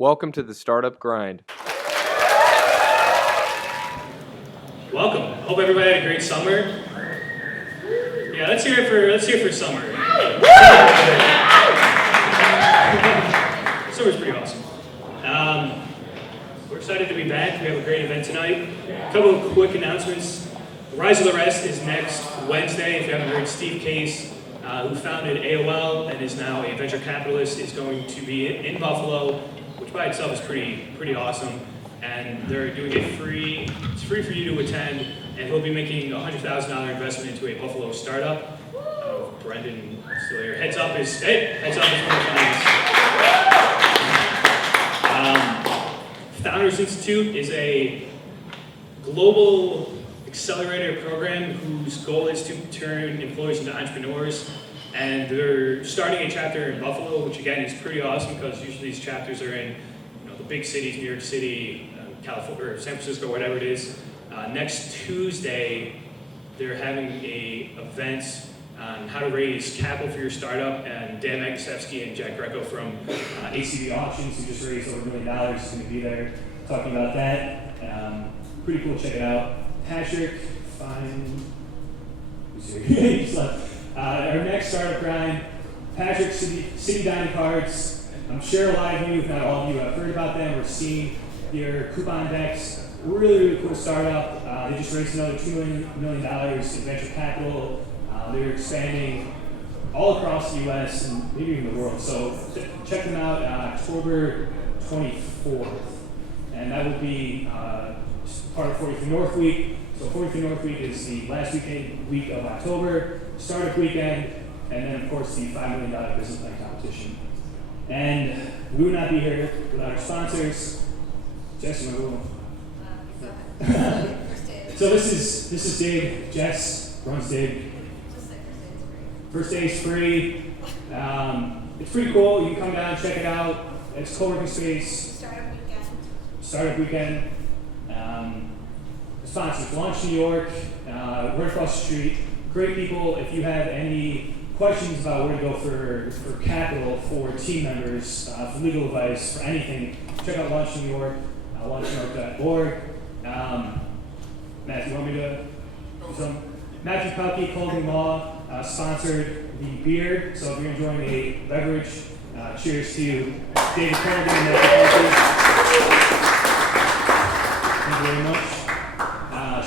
Welcome to the Startup Grind. Welcome. Hope everybody had a great summer. Yeah, let's hear it for summer. Summer's pretty awesome. We're excited to be back. We have a great event tonight. A couple of quick announcements. Rise of the Rest is next Wednesday. If you haven't heard, Steve Case, who founded AOL and is now a venture capitalist, is going to be in Buffalo, which by itself is pretty awesome. And they're doing it free. It's free for you to attend, and he'll be making a $100,000 investment into a Buffalo startup. Brendan still here. Heads Up is one of the Founders Institute is a global accelerator program whose goal is to turn employees into entrepreneurs. And they're starting a chapter in Buffalo, which again is pretty awesome because usually these chapters are in the big cities, New York City, California, or San Francisco, whatever it is. Next Tuesday, they're having a event on how to raise capital for your startup, and Dan Magnusevsky and Jack Greco from ACV Auctions, who just raised over $1 million, is going to be there talking about that. Pretty cool, check it out. Patrick, fine. Who's here? He just left. Our next startup grind, Patrick City Dining Cards. I'm sure a lot of you, if not all of you, have heard about them or seen their coupon decks. Really cool startup. They just raised another $2 million in venture capital. They're expanding all across the US and maybe even the world. So check them out October 24th. And that will be part of 43 North Week. So 43 North Week is the last week of October, startup weekend, and then of course the $5 million business plan competition. And we would not be here without our sponsors. Jess, you want to go? So this is Dig. Jess runs Dig. First day is free. It's pretty cool. You can come down and check it out. It's co-working space. Startup weekend. Sponsors, Launch New York, right across the street. Great people. If you have any questions about where to go for capital, for team members, for legal advice, for anything, check out Launch New York, launchnewyork.org. Matthew, you want me to do something? Matthew Pelkey, Colgan Law, sponsored the beer. So if you're enjoying a beverage, cheers to David Colgan and Matthew Pelkey. Thank you very much.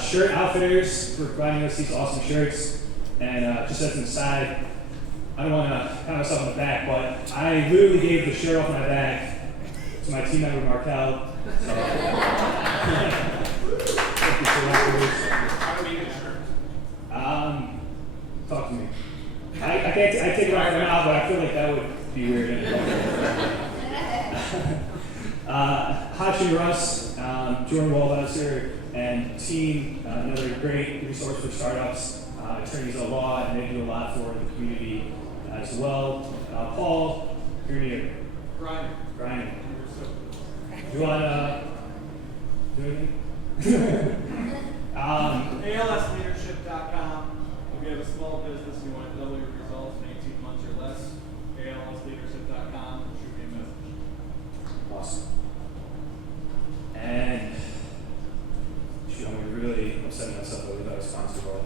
Shirt Outfitters for providing us these awesome shirts. And just as an aside, I don't want to pat myself on the back, but I literally gave the shirt off my back to my team member Markel. So, thank you for that. How do we get a shirt? Talk to me. I take it off right now, but I feel like that would be weird. H.I.T. Russ, Jordan Waldhauser, and team, another great resource for startups, attorneys at law, and they do a lot for the community as well. Paul, you're here. Brian. You want to do anything? ALSleadership.com. If you have a small business and you want to double your results in 18 months or less, ALSleadership.com. Shoot me a message. Awesome. And I'm really upsetting myself without a sponsor role.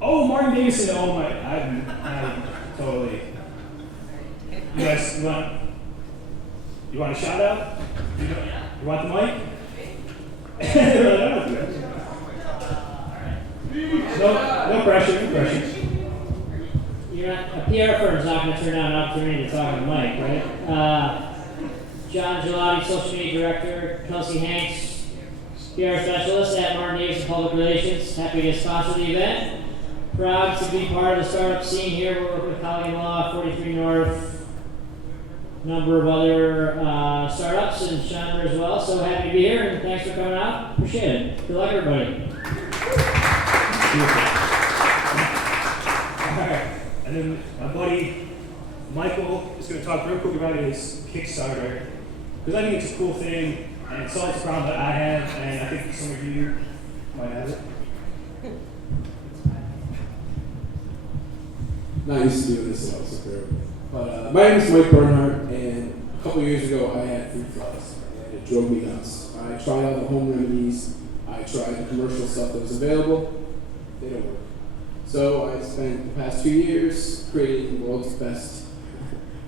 Oh, Martin Davison. Oh my, I totally. You guys, you want a shout out? You want the mic? No pressure. A PR firm's not going to turn down an opportunity to talk on the mic, right? John Gelati, Social Media Director, Kelsey Hanks, PR Specialist at Martin Davison Public Relations. Happy to sponsor the event. Proud to be part of the startup scene here. We're working with Colleague Law, 43 North, number of other startups, and Shandra as well. So happy to be here, and thanks for coming out. Appreciate it. Good luck, everybody. All right. And then my buddy Michael is going to talk real quick about his Kickstarter, because I think it's a cool thing. And it solves a problem that I have, and I think some of you might have it. Not used to doing this, so I was so clear. But my name is Mike Bernhardt, and couple years ago, I had fruit flies, and it drove me nuts. I tried all the home remedies. I tried the commercial stuff that was available. They don't work. So I spent the past 2 years creating the world's best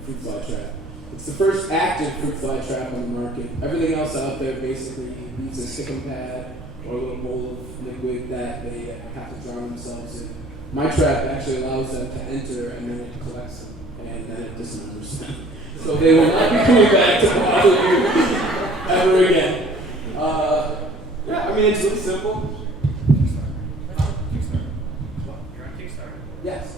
fruit fly trap. It's the first active fruit fly trap on the market. Everything else out there basically needs a stickum pad or a little bowl of liquid that they have to drown themselves in. My trap actually allows them to enter and then it collects them and then it dismembers them. So they will not be coming back to bother you ever again. Yeah, I mean, it's really simple. You're on Kickstarter. Yes.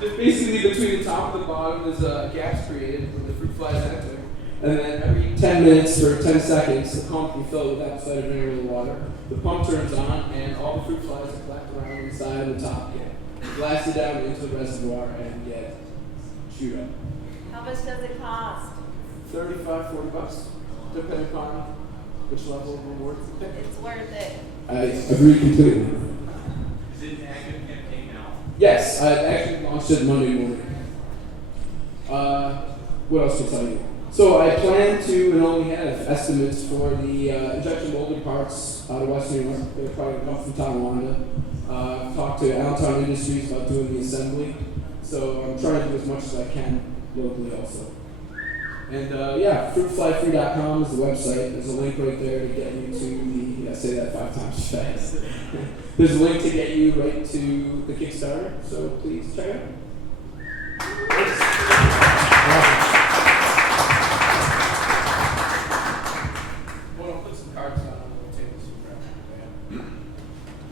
Just basically between the top and the bottom, there's gaps created where the fruit flies enter. And then every 10 minutes or 10 seconds, the pump will fill with apple cider vinegar with water. The pump turns on, and all the fruit flies that collect around inside of the top get blasted down into the reservoir and get chewed up. How much does it cost? $35-$40, depending upon which level of reward you pick. It's worth it. I agree completely. Is it an active campaign now? Yes, I actually launched it Monday morning. What else to tell you? So I plan to and only have estimates for the injection molded parts out of West New York. They're probably going to come from Tonawanda. I've talked to Allentown Industries about doing the assembly. So I'm trying to do as much as I can locally also. And yeah, fruitflyfree.com is the website. There's a link right there to get you to the, yeah, say that 5 times fast. There's a link to get you right to the Kickstarter, so please check it out. Well, I'll put some cards on the table so you grab them.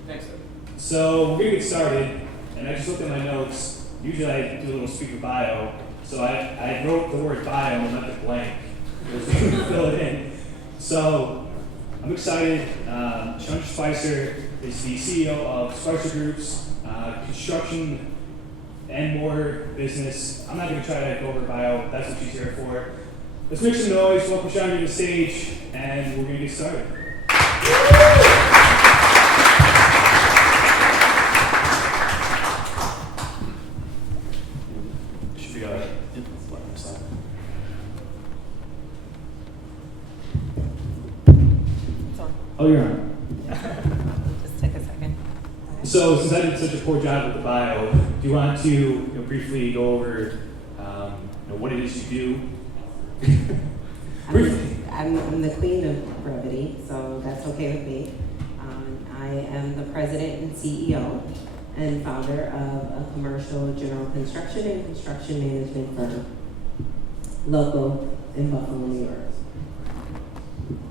Thanks, sir. So we're gonna get started, and I just looked at my notes. Usually I do a little speaker bio, so I wrote the word bio and left it blank. Fill it in. So I'm excited. Shandra Spicer is the CEO of Spicer Group's construction and more business. I'm not going to try to go over bio. That's what she's here for. Let's make some noise. Welcome Shandra to the stage, and we're going to get started. Should be Oh, you're on. Just take a second. So, since I did such a poor job with the bio, do you want to briefly go over what it is you do? Briefly. I'm the queen of brevity, so that's okay with me. I am the president and CEO and founder of a commercial general construction and construction management firm, local in Buffalo, New York.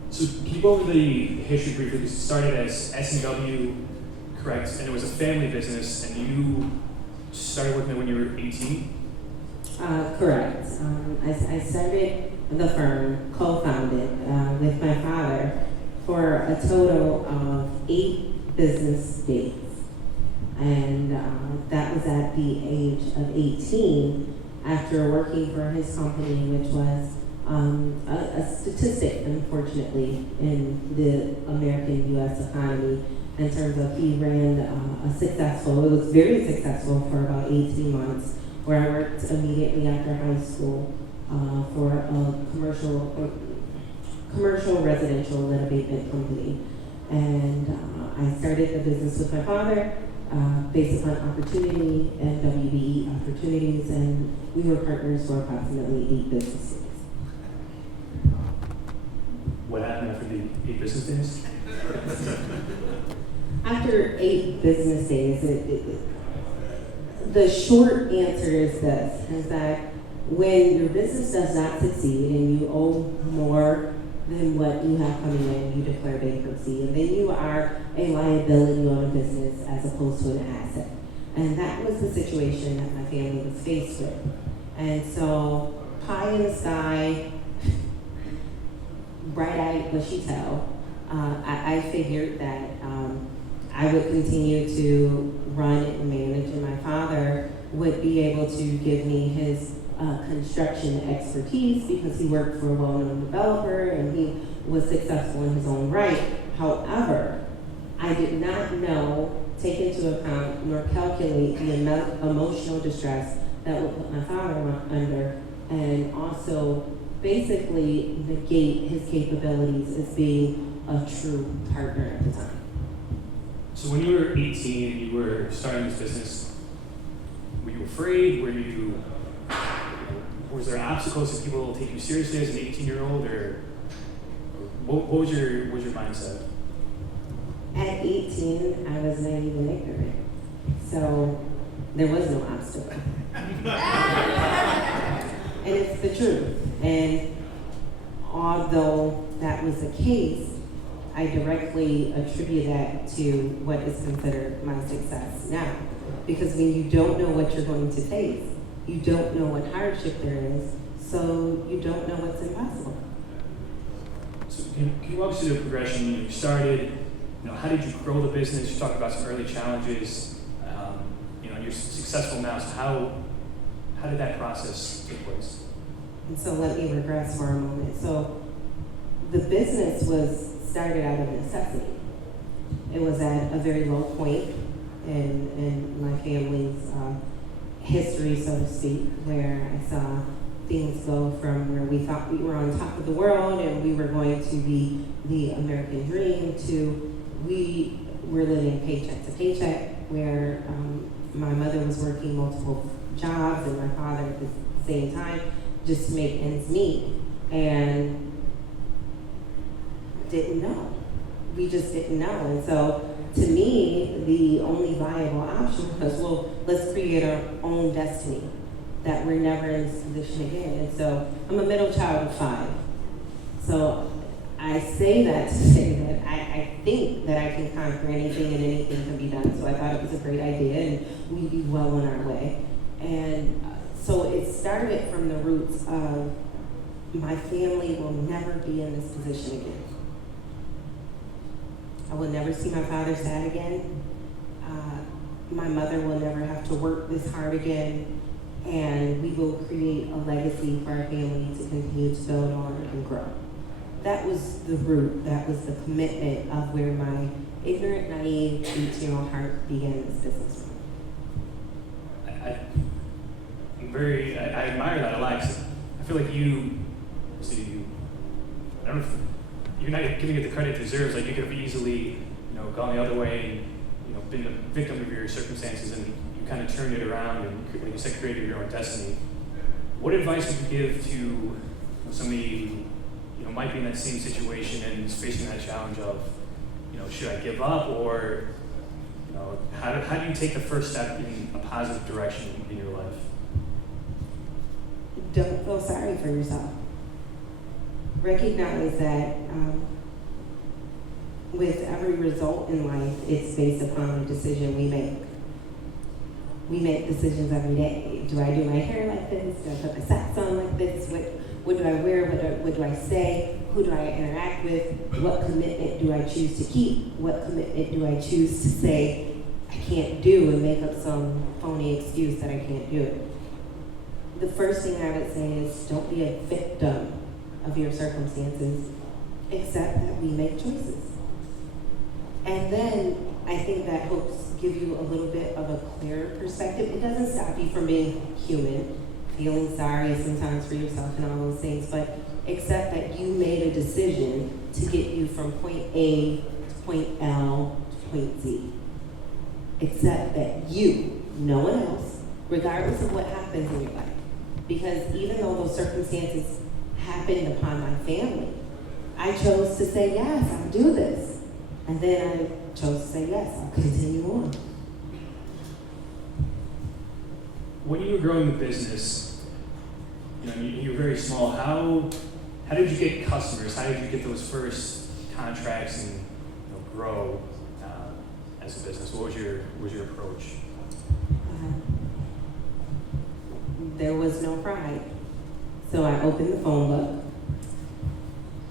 So can you go over the history briefly? Because it started as S&W, correct? And it was a family business, and you started working there when you were 18? Correct. I started the firm, co-founded with my father for a total of 8 business days. And that was at the age of 18 after working for his company, which was a statistic, unfortunately, in the American U.S. economy in terms of he ran it was very successful for about 18 months, where I worked immediately after high school for a commercial residential lead abatement company. And I started the business with my father based upon opportunity and WBE opportunities, and we were partners for approximately 8 businesses. What happened after the 8 business days? After 8 business days, the short answer is this, is that when your business does not succeed and you owe more than what you have coming in, you declare bankruptcy, and then you are a liability on a business as opposed to an asset. And that was the situation that my family was faced with. And so, pie in the sky, bright-eyed, bushy-tailed, I figured that I would continue to run and manage, and my father would be able to give me his construction expertise because he worked for a well-known developer and he was successful in his own right. However, I did not know, take into account, nor calculate the emotional distress that would put my father under, and also basically negate his capabilities as being a true partner at the time. So when you were 18 and you were starting this business, were you afraid? Was there obstacles that people take you seriously as an 18-year-old, or what was your mindset? At 18, I was naive and ignorant, so there was no obstacle. And it's the truth. And although that was the case, I directly attribute that to what is considered my success now. Because when you don't know what you're going to face, you don't know what hardship there is, so you don't know what's impossible. So can you walk us through the progression? You started, how did you grow the business? You talked about some early challenges. You're successful now, so how did that process take place? And so let me regress for a moment. So the business was started out of necessity. It was at a very low point in my family's history, so to speak, where I saw things go from where we thought we were on top of the world and we were going to be the American dream to we were living paycheck to paycheck, where my mother was working multiple jobs and my father at the same time just to make ends meet, and didn't know. We just didn't know. And so to me, the only viable option was, well, let's create our own destiny, that we're never in this position again. And so I'm a middle child of 5. So I say that to say that I think that I can conquer anything and anything can be done. So I thought it was a great idea and we'd be well on our way. And so it started from the roots of my family will never be in this position again. I will never see my father sad again. My mother will never have to work this hard again. And we will create a legacy for our family to continue to build on and grow. That was the root, that was the commitment of where my ignorant, naive, 18-year-old heart began this business from. I admire that a lot. 'Cause I feel like I don't know if you're not giving it the credit it deserves. Like you could have easily, gone the other way and, been a victim of your circumstances, and you kind of turned it around and, like you said, created your own destiny. What advice would you give to somebody who, might be in that same situation and is facing that challenge of, should I give up, or, how do you take the first step in a positive direction in your life? Don't feel sorry for yourself. Recognize that with every result in life, it's based upon the decision we make. We make decisions every day. Do I do my hair like this? Do I put my socks on like this? What do I wear? What do I say? Who do I interact with? What commitment do I choose to keep? What commitment do I choose to say I can't do and make up some phony excuse that I can't do it? The first thing I would say is don't be a victim of your circumstances, accept that we make choices. And then I think that helps give you a little bit of a clearer perspective. It doesn't stop you from being human, feeling sorry sometimes for yourself and all those things, but accept that you made a decision to get you from point A to point L to point Z. Accept that you, no one else, regardless of what happens in your life, because even though those circumstances happened upon my family, I chose to say, yes, I'll do this. And then I chose to say, yes, I'll continue on. When you were growing the business, you were very small. How did you get customers? How did you get those first contracts and grow as a business? What was your approach? There was no pride. So I opened the phone book,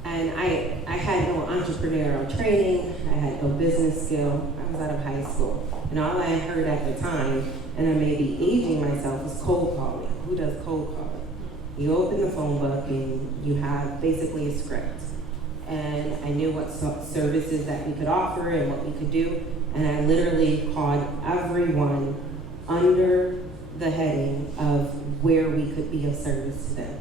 and I had no entrepreneurial training, I had no business skill, I was out of high school. And all I heard at the time, and I may be aging myself, was cold calling. Who does cold calling? You open the phone book and you have basically a script. And I knew what services that we could offer and what we could do, and I literally called everyone under the heading of where we could be of service to them.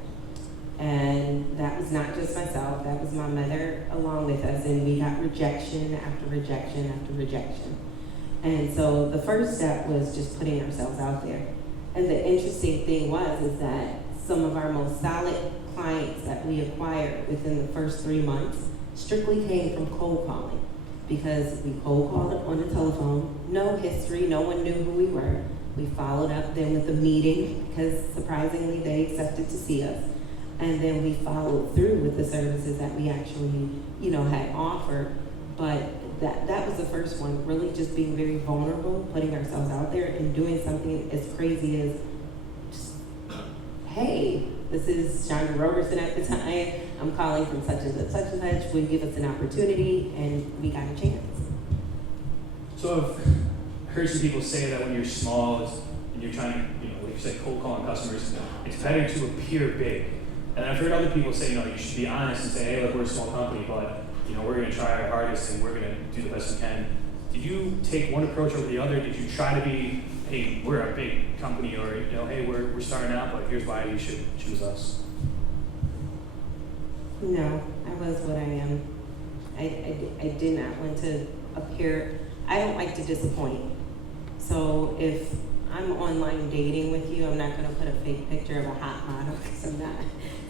And that was not just myself, that was my mother along with us, and we got rejection after rejection after rejection. And so the first step was just putting ourselves out there. And the interesting thing is that some of our most solid clients that we acquired within the first 3 months strictly came from cold calling, because we cold called on the telephone, no history, no one knew who we were. We followed up then with a meeting, because surprisingly they accepted to see us. And then we followed through with the services that we actually, had offered. But that was the first one, really just being very vulnerable, putting ourselves out there and doing something as crazy as, just, hey, this is Shandra Roberson at the time. I'm calling from such and such and such. Will you give us an opportunity? And we got a chance. So I've heard some people say that when you're small and you're trying to, like you said, cold calling customers, it's better to appear big. And I've heard other people say, you should be honest and say, hey, look, we're a small company, but we're going to try our hardest and we're going to do the best we can. Did you take one approach over the other? Did you try to be, hey, we're a big company, or hey, we're starting out, but here's why you should choose us? No, I was what I am. I did not want to appear. I don't like to disappoint. So if I'm online dating with you, I'm not going to put a fake picture of a hot model, because I'm not.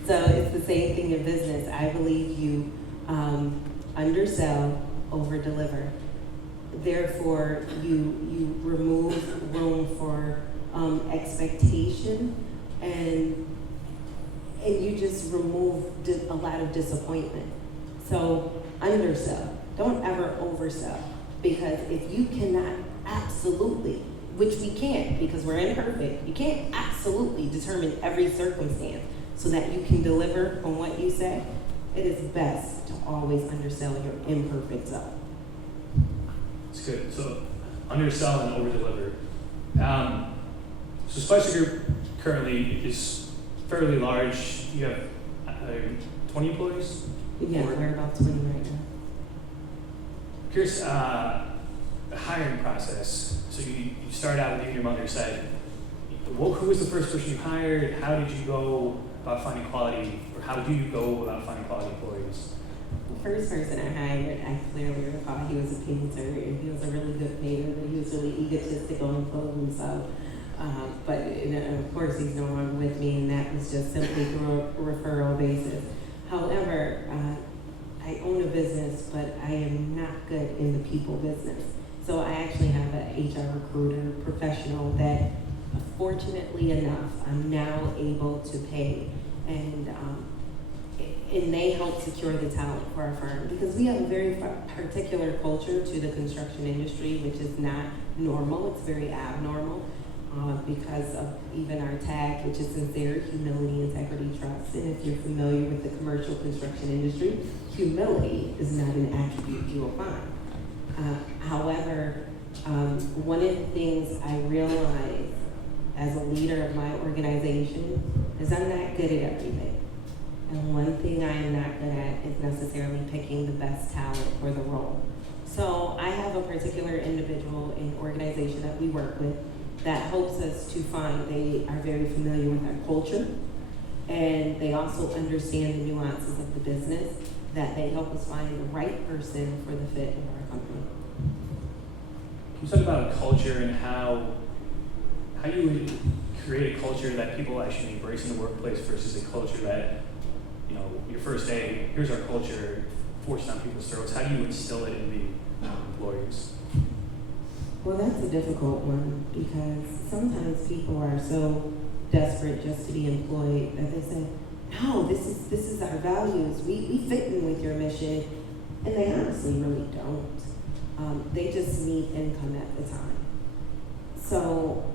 So it's the same thing in business. I believe you undersell, over-deliver. Therefore, you remove room for expectation, and you just remove a lot of disappointment. So undersell. Don't ever oversell, because if you cannot absolutely, which we can't because we're imperfect, you can't absolutely determine every circumstance so that you can deliver on what you say, it is best to always undersell your imperfect self. It's good. So undersell and over-deliver. So Spicer Group currently is fairly large. You have 20 employees? Yeah, we're about 20 right now. Here's the hiring process. So you start out with your mother said, who was the first person you hired? How did you go about finding quality, or how do you go about finding quality employees? The first person I hired, I clearly recall he was a painter, and he was a really good painter, but he was really egotistical and full of himself. But of course he's no longer with me, and that was just simply through a referral basis. However, I own a business, but I am not good in the people business. So I actually have an HR recruiter professional that, fortunately enough, I'm now able to pay, and they help secure the talent for our firm, because we have a very particular culture to the construction industry, which is not normal. It's very abnormal because of even our tag, which is sincere, humility, integrity, trust. And if you're familiar with the commercial construction industry, humility is not an attribute you will find. However, one of the things I realized as a leader of my organization is I'm not good at everything. And one thing I am not good at is necessarily picking the best talent for the role. So I have a particular individual in organization that we work with that helps us to find, they are very familiar with our culture, and they also understand the nuances of the business, that they help us find the right person for the fit of our company. Can you talk about culture and how you would create a culture that people actually embrace in the workplace versus a culture that, your first day, here's our culture, forced down people's throats. How do you instill it in the employees? Well, that's a difficult one, because sometimes people are so desperate just to be employed that they say, no, this is our values. We fit in with your mission. And they honestly really don't. They just need income at the time. So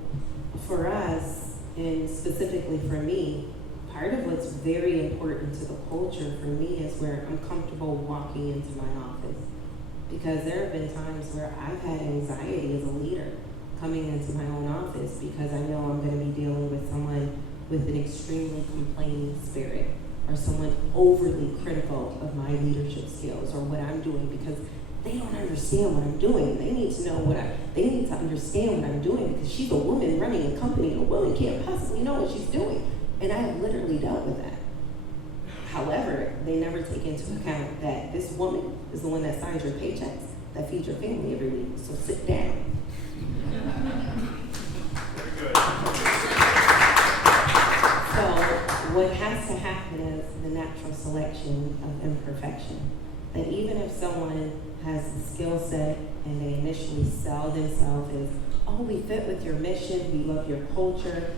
for us, and specifically for me, part of what's very important to the culture for me is where I'm comfortable walking into my office. Because there have been times where I've had anxiety as a leader coming into my own office, because I know I'm going to be dealing with someone with an extremely complaining spirit, or someone overly critical of my leadership skills or what I'm doing, because they don't understand what I'm doing. They need to know they need to understand what I'm doing because she's a woman running a company. A woman can't possibly know what she's doing. And I have literally dealt with that. However, they never take into account that this woman is the one that signs your paychecks, that feeds your family every week. So sit down. So what has to happen is the natural selection of imperfection. That even if someone has the skill set and they initially sell themselves as, oh, we fit with your mission, we love your culture,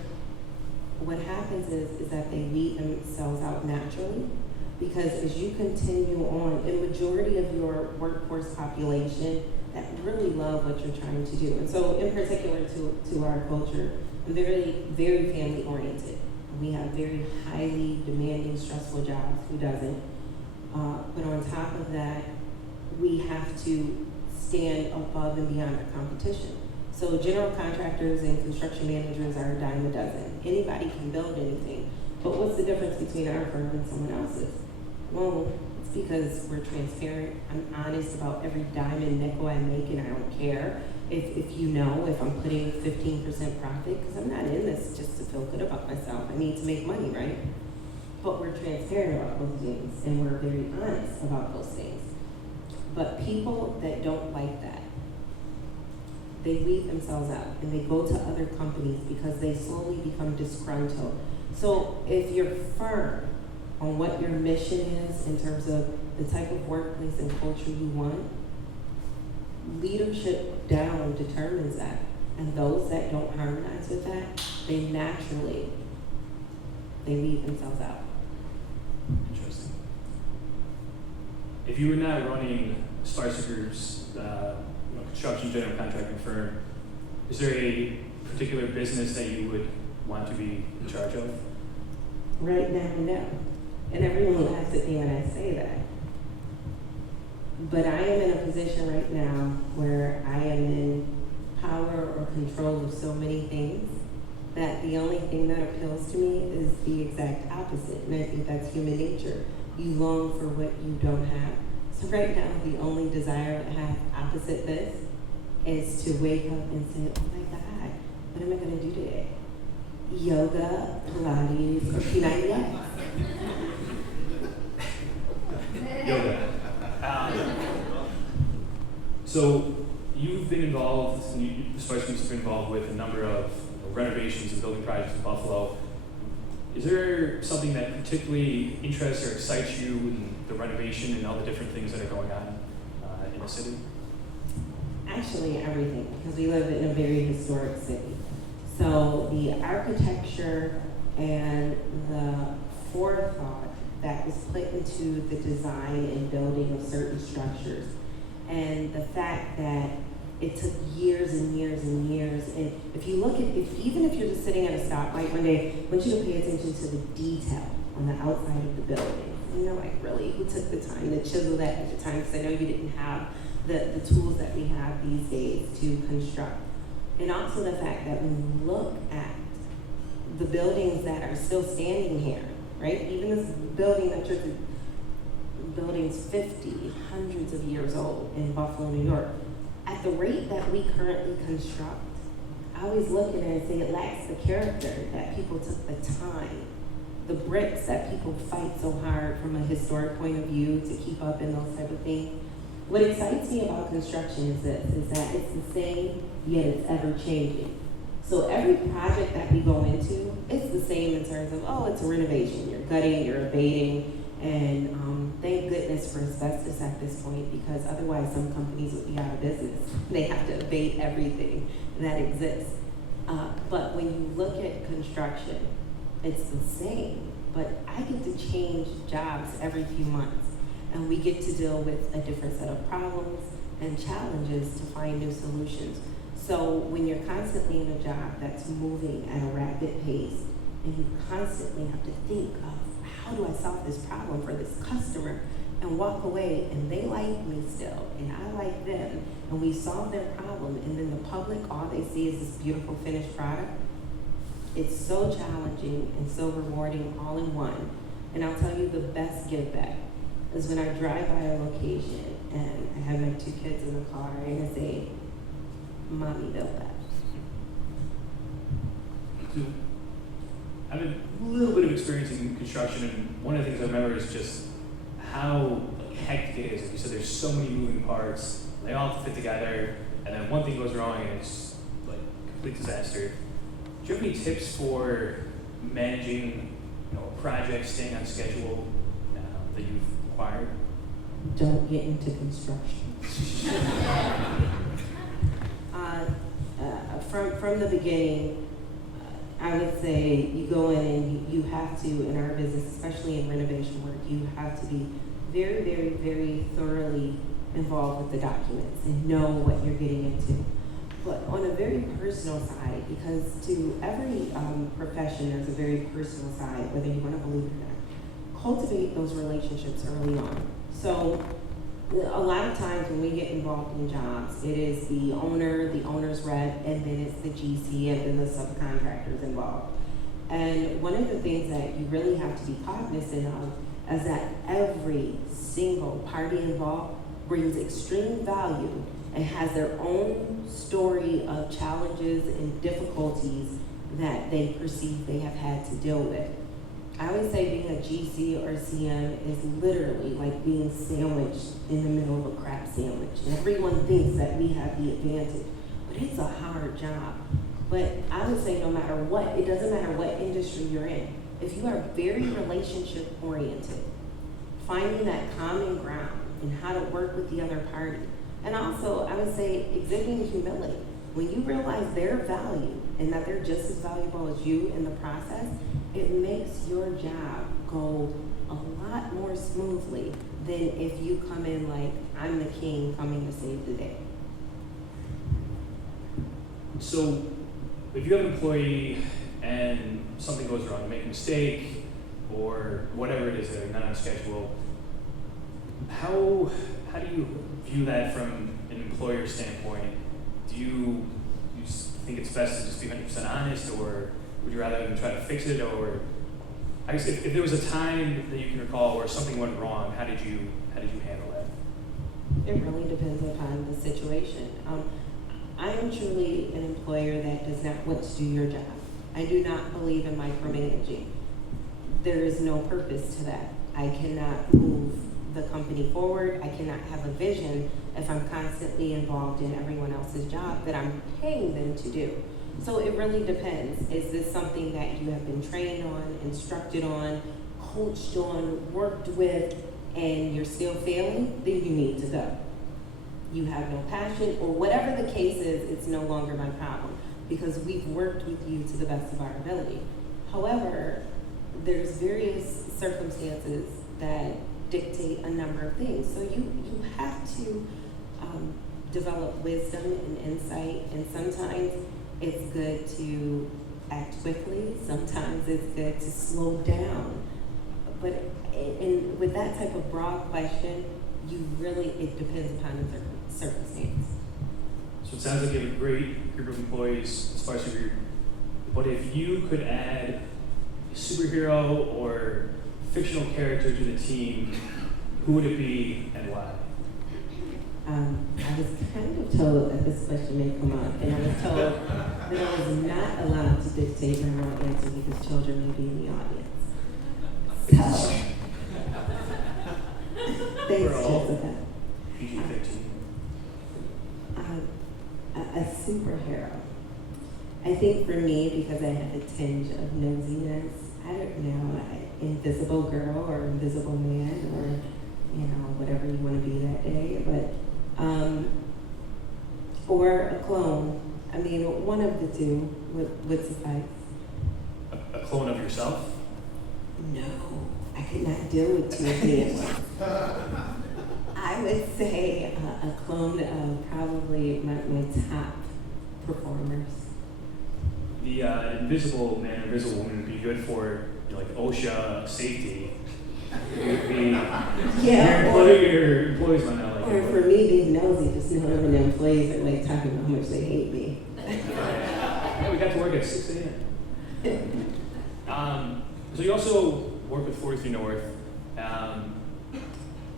what happens is that they weed themselves out naturally, because as you continue on, the majority of your workforce population that really love what you're trying to do. And so in particular to our culture, I'm very, very family oriented. We have very highly demanding, stressful jobs. Who doesn't? But on top of that, we have to stand above and beyond our competition. So general contractors and construction managers are a dime a dozen. Anybody can build anything. But what's the difference between our firm and someone else's? Well, it's because we're transparent. I'm honest about every dime and nickel I make, and I don't care if you know if I'm putting 15% profit, because I'm not in this just to feel good about myself. I need to make money, right? But we're transparent about those things, and we're very honest about those things. But people that don't like that, they weed themselves out and they go to other companies because they slowly become disgruntled. So if you're firm on what your mission is in terms of the type of workplace and culture you want, leadership down determines that. And those that don't harmonize with that, they naturally, they weed themselves out. Interesting. If you were not running Spicer Group's construction general contracting firm, is there a particular business that you would want to be in charge of? Right now, no. And everyone laughs at me when I say that. But I am in a position right now where I am in power or control of so many things that the only thing that appeals to me is the exact opposite. And I think that's human nature. You long for what you don't have. So right now, the only desire I have opposite this is to wake up and say, oh my God, what am I going to do today? Yoga, Pilates, or P90X. Yoga. So you've been involved, the Spicer Group's been involved with a number of renovations and building projects in Buffalo. Is there something that particularly interests or excites you in the renovation and all the different things that are going on in the city? Actually, everything, because we live in a very historic city. So the architecture and the forethought that was put into the design and building of certain structures, and the fact that it took years and years and years. And if you look at, even if you're just sitting at a stoplight one day, I want you to pay attention to the detail on the outside of the building. You know, like really, who took the time to chisel that at the time? Because I know you didn't have the tools that we have these days to construct. And also the fact that when you look at the buildings that are still standing here, right? Even this building that you're, building's 50, hundreds of years old in Buffalo, New York. At the rate that we currently construct, I always look at it and say it lacks the character that people took the time, the bricks that people fight so hard from a historic point of view to keep up and those type of things. What excites me about construction is this, is that it's the same, yet it's ever changing. So every project that we go into, it's the same in terms of, oh, it's a renovation. You're gutting, you're abating, and thank goodness for asbestos at this point, because otherwise some companies would be out of business. They have to abate everything that exists. But when you look at construction, it's the same, but I get to change jobs every few months, and we get to deal with a different set of problems and challenges to find new solutions. So when you're constantly in a job that's moving at a rapid pace, and you constantly have to think of, how do I solve this problem for this customer, and walk away, and they like me still, and I like them, and we solve their problem, and then the public, all they see is this beautiful finished product. It's so challenging and so rewarding all in one. And I'll tell you the best give back is when I drive by a location and I have my 2 kids in the car and I say, Mommy built that. So, I have a little bit of experience in construction, and one of the things I remember is just how hectic it is. Like you said, there's so many moving parts. They all have to fit together, and then one thing goes wrong, and it's like complete disaster. Do you have any tips for managing, a project, staying on schedule that you've acquired? Don't get into construction. From the beginning, I would say you go in and you have to, in our business, especially in renovation work, you have to be very, very, very thoroughly involved with the documents and know what you're getting into. But on a very personal side, because to every profession, there's a very personal side, whether you want to believe it or not. Cultivate those relationships early on. So a lot of times when we get involved in jobs, it is the owner, the owner's rep, and then it's the GC and then the subcontractors involved. And one of the things that you really have to be cognizant of is that every single party involved brings extreme value and has their own story of challenges and difficulties that they perceive they have had to deal with. I always say being a GC or CM is literally like being sandwiched in the middle of a crap sandwich. And everyone thinks that we have the advantage, but it's a hard job. But I would say no matter what, it doesn't matter what industry you're in, if you are very relationship oriented, finding that common ground and how to work with the other party. And also, I would say exhibiting humility. When you realize their value and that they're just as valuable as you in the process, it makes your job go a lot more smoothly than if you come in like, I'm the king coming to save the day. So, if you have an employee and something goes wrong, you make a mistake, or whatever it is, they're not on schedule, how do you view that from an employer standpoint? Do you think it's best to just be 100% honest, or would you rather than try to fix it? Or I guess if there was a time that you can recall where something went wrong, how did you handle that? It really depends upon the situation. I am truly an employer that does not want to do your job. I do not believe in micromanaging. There is no purpose to that. I cannot move the company forward. I cannot have a vision if I'm constantly involved in everyone else's job that I'm paying them to do. So it really depends. Is this something that you have been trained on, instructed on, coached on, worked with, and you're still failing? Then you need to go. You have no passion, or whatever the case is, it's no longer my problem because we've worked with you to the best of our ability. However, there's various circumstances that dictate a number of things. So you have to develop wisdom and insight, and sometimes it's good to act quickly, sometimes it's good to slow down. But with that type of broad question, it depends upon the circumstance. So it sounds like you have a great group of employees, Spicer Group. But if you could add a superhero or fictional character to the team, who would it be and why? I was kind of told that this question may come up, and I was told that I was not allowed to dictate my own answer because children may be in the audience. So, thanks, Jessica. PG-13. A superhero. I think for me, because I have a tinge of nosiness, I don't know, invisible girl or invisible man or, whatever you want to be that day, but, or a clone. I mean, one of the two would suffice. A clone of yourself? No, I could not deal with two of me. I would say a clone of probably my top performers. The invisible man, invisible woman would be good for like OSHA safety. It would be your employees might not like or it. for me, being nosy, just knowing the employees that like talking about how much they hate me. Yeah, we got to work at 6 a.m. So you also work with 43 North.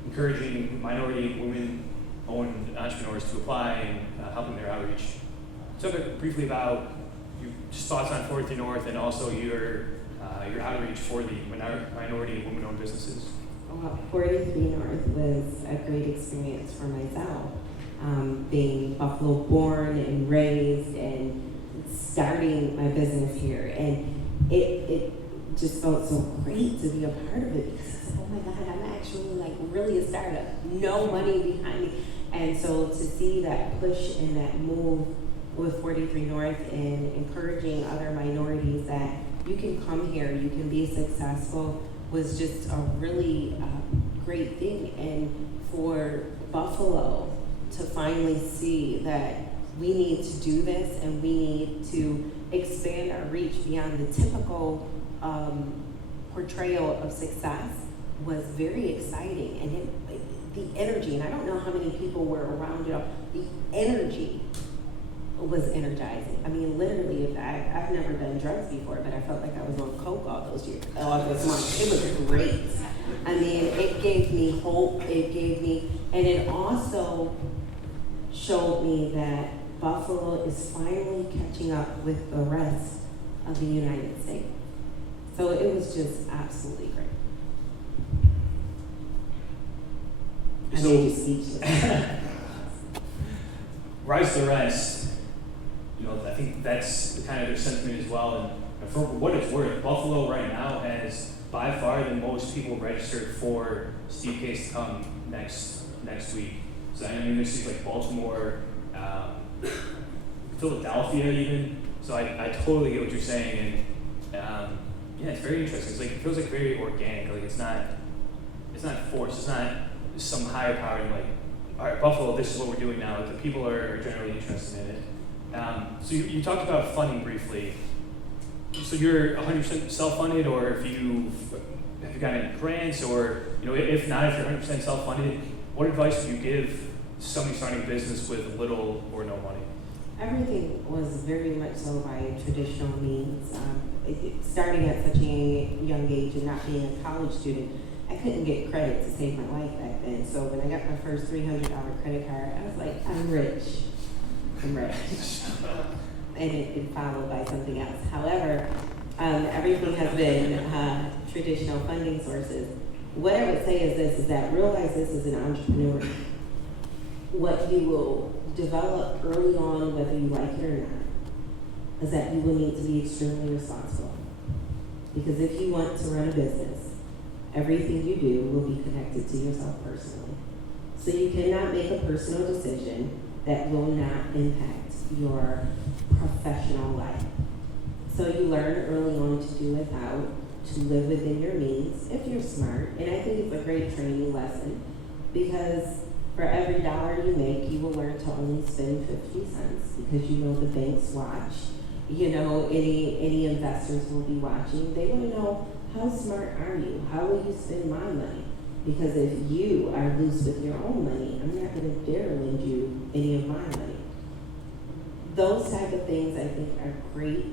encouraging minority women-owned entrepreneurs to apply and helping their outreach. Talk briefly about your just thoughts on 43 North and also your outreach for the minority women-owned businesses. Well, 43 North was a great experience for myself. Being Buffalo born and raised and starting my business here. And it just felt so great to be a part of it because I said, oh my God, I'm actually like really a startup. No money behind me. And so to see that push and that move with 43 North and encouraging other minorities that you can come here, you can be successful was just a really great thing. And for Buffalo to finally see that we need to do this and we need to expand our reach beyond the typical portrayal of success was very exciting. And the energy, and I don't know how many people were around it, the energy was energizing. I mean, literally, I've never done drugs before, but I felt like I was on coke all those years. It was great. I mean, it gave me hope, and it also showed me that Buffalo is finally catching up with the rest of the United States. So it was just absolutely great. I made you speechless. Rise to the rest. I think that's the kind of their sentiment as well. And for what it's worth, Buffalo right now has by far the most people registered for Steve Case to come next week. So I mean, there's cities like Baltimore, Philadelphia even. So I totally get what you're saying, and yeah, it's very interesting. It's like it feels like very organic. Like it's not forced. It's not some higher power. Like, all right, Buffalo, this is what we're doing now. Like, the people are generally interested in it. So you talked about funding briefly. So you're 100% self-funded, or have you gotten any grants, or if not, if you're 100% self-funded, what advice would you give somebody starting a business with little or no money? Everything was very much so by traditional means. Starting at such a young age and not being a college student, I couldn't get credit to save my life back then. So when I got my first $300 credit card, I was like, I'm rich. And it followed by something else. However, everything has been traditional funding sources. What I would say is this, is that realize this as an entrepreneur. What you will develop early on, whether you like it or not, is that you will need to be extremely responsible. Because if you want to run a business, everything you do will be connected to yourself personally. So you cannot make a personal decision that will not impact your professional life. So you learn early on to do without, to live within your means, if you're smart. And I think it's a great training lesson because for every dollar you make, you will learn to only spend 50 cents because the banks watch. Any investors will be watching. They want to know, how smart are you? How will you spend my money? Because if you are loose with your own money, I'm not going to dare lend you any of my money. Those type of things I think are great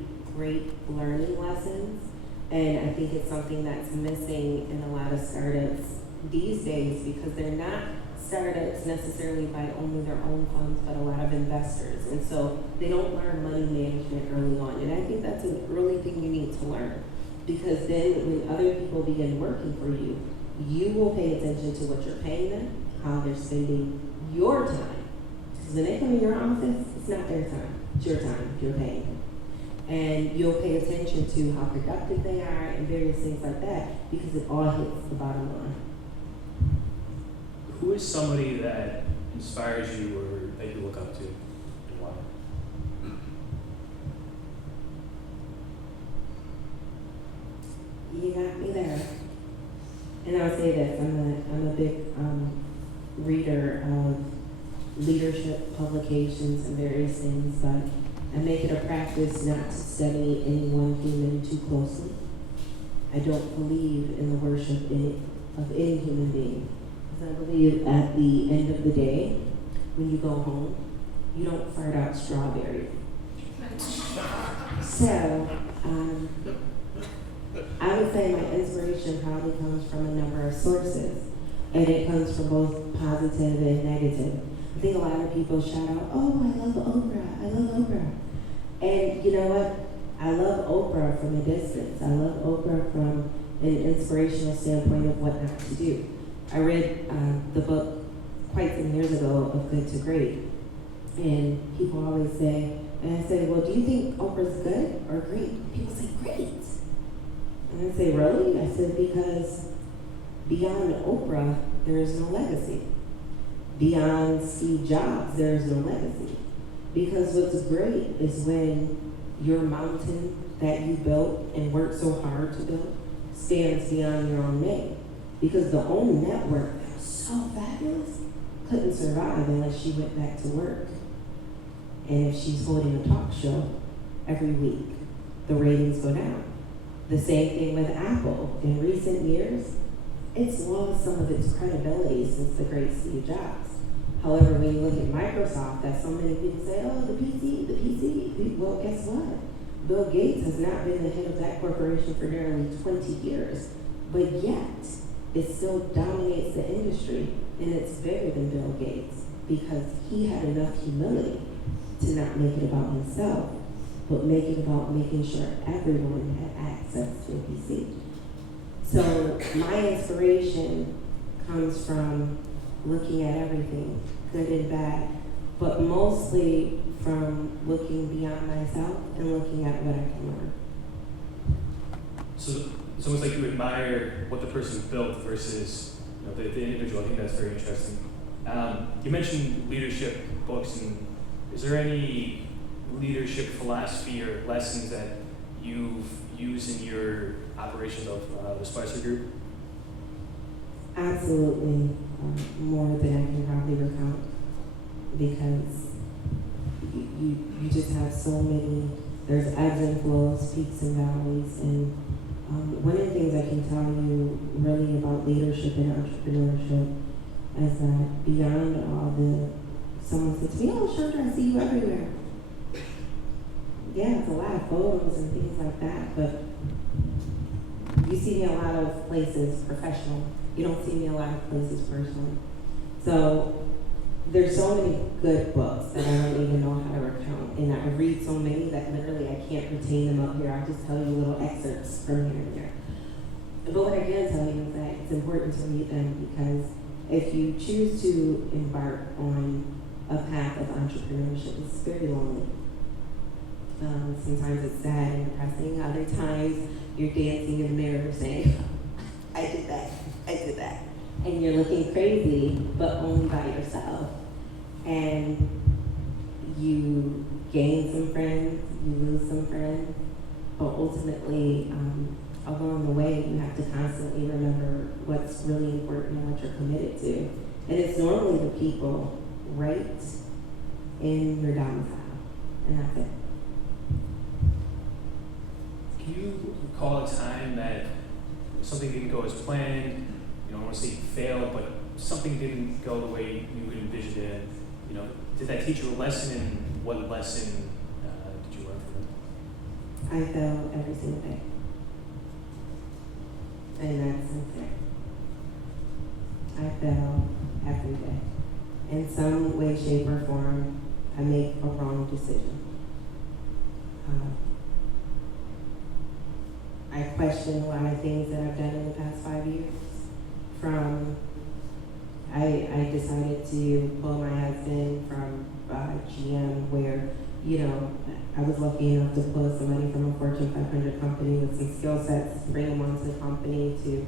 learning lessons. And I think it's something that's missing in a lot of startups these days because they're not startups necessarily by only their own funds, but a lot of investors. And so they don't learn money management early on. And I think that's an early thing you need to learn because then when other people begin working for you, you will pay attention to what you're paying them, how they're spending your time. Because when they come in your office, it's not their time, it's your time, you're paying them. And you'll pay attention to how productive they are and various things like that because it all hits the bottom line. Who is somebody that inspires you or that you look up to and why? You got me there. And I'll say this, I'm a big reader of leadership publications and various things, but I make it a practice not to study any one human too closely. I don't believe in the worship of any human being. Because I believe at the end of the day, when you go home, you don't fart out strawberries. So, I would say my inspiration probably comes from a number of sources. And it comes from both positive and negative. I think a lot of people shout out, oh, I love Oprah, I love Oprah. And you know what? I love Oprah from a distance. I love Oprah from an inspirational standpoint of what not to do. I read the book quite some years ago of Good to Great. And people always say, and I say, well, do you think Oprah's good or great? And people say, great. And I say, really? I said, because beyond Oprah, there is no legacy. Beyond Steve Jobs, there is no legacy. Because what's great is when your mountain that you built and worked so hard to build stands beyond your own name. Because the own network that was so fabulous couldn't survive unless she went back to work. And if she's holding a talk show every week, the ratings go down. The same thing with Apple. In recent years, it's lost some of its credibility since the great Steve Jobs. However, when you look at Microsoft, that so many people say, oh, the PC. Well, guess what? Bill Gates has not been the head of that corporation for nearly 20 years, but yet it still dominates the industry, and it's bigger than Bill Gates because he had enough humility to not make it about himself, but make it about making sure everyone had access to a PC. So my inspiration comes from looking at everything, good and bad, but mostly from looking beyond myself and looking at what I can learn. So it's almost like you admire what the person built versus the individual. I think that's very interesting. You mentioned leadership books, and is there any leadership philosophy or lessons that you've used in your operations of the Spicer Group? Absolutely, more than I can probably recount, because you just have so many, there's ebbs and flows, peaks and valleys, and one of the things I can tell you really about leadership and entrepreneurship is that beyond all someone says to me, oh, Shandra, I see you everywhere. Yeah, it's a lot of photos and things like that, but you see me a lot of places professional. You don't see me a lot of places personally. So there's so many good books that I don't even know how to recount. And I read so many that literally I can't retain them up here. I'll just tell you little excerpts from here and there. But what I can tell you is that it's important to read them, because if you choose to embark on a path of entrepreneurship, it's very lonely. Sometimes it's sad and depressing. Other times you're dancing in the mirror saying, I did that. And you're looking crazy, but only by yourself. And you gain some friends, you lose some friends, but ultimately, along the way, you have to constantly remember what's really important and what you're committed to. And it's normally the people right in your domicile, and that's it. Can you recall a time that something didn't go as planned? I don't want to say you failed, but something didn't go the way you had envisioned it. Did that teach you a lesson, and what lesson did you learn from it? I fail every single day. And that's sincere. I fail every day. In some way, shape, or form, I make a wrong decision. I question a lot of things that I've done in the past 5 years. I decided to pull my husband from GM, where, I was lucky enough to pull somebody from a Fortune 500 company with some skill sets, bring them onto the company, to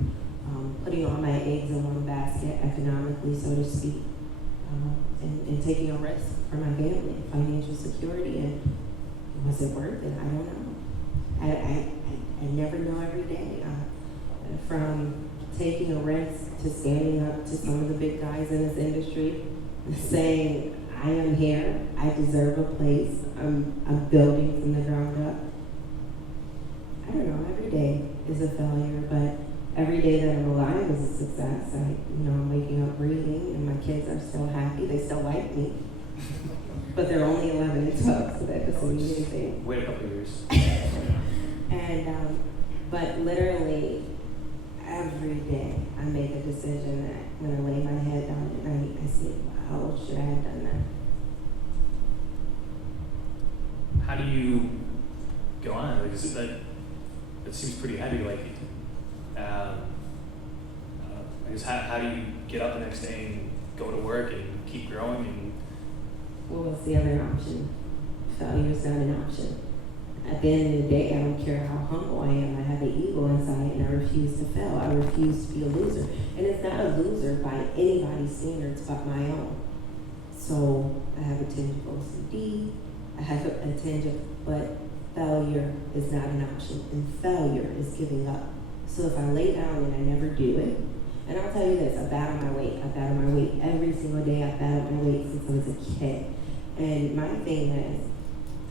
putting all my eggs in one basket economically, so to speak, and taking a risk for my family, financial security. And was it worth it? I don't know. I never know every day. From taking a risk to standing up to some of the big guys in this industry, saying, I am here, I deserve a place, I'm building from the ground up. I don't know, every day is a failure, but every day that I'm alive is a success. I'm waking up breathing, and my kids are still happy, they still like me. But they're only 11 and 12, so that doesn't mean anything. Wait a couple of years. And, but literally, every day I make a decision that when I lay my head down at night, I say, wow, should I have done that? How do you go on? Like, that seems pretty heavy. Like, I guess how do you get up the next day and go to work and keep growing? And What was the other option? Failure is not an option. At the end of the day, I don't care how humble I am. I have an ego inside and I refuse to fail. I refuse to be a loser. And it's not a loser by anybody's standards but my own. So I have a tinge of OCD. I have a tinge of, but failure is not an option. And failure is giving up. So if I lay down and I never do it, and I'll tell you this, I battle my weight. I battle my weight every single day. I battled my weight since I was a kid. And my thing is,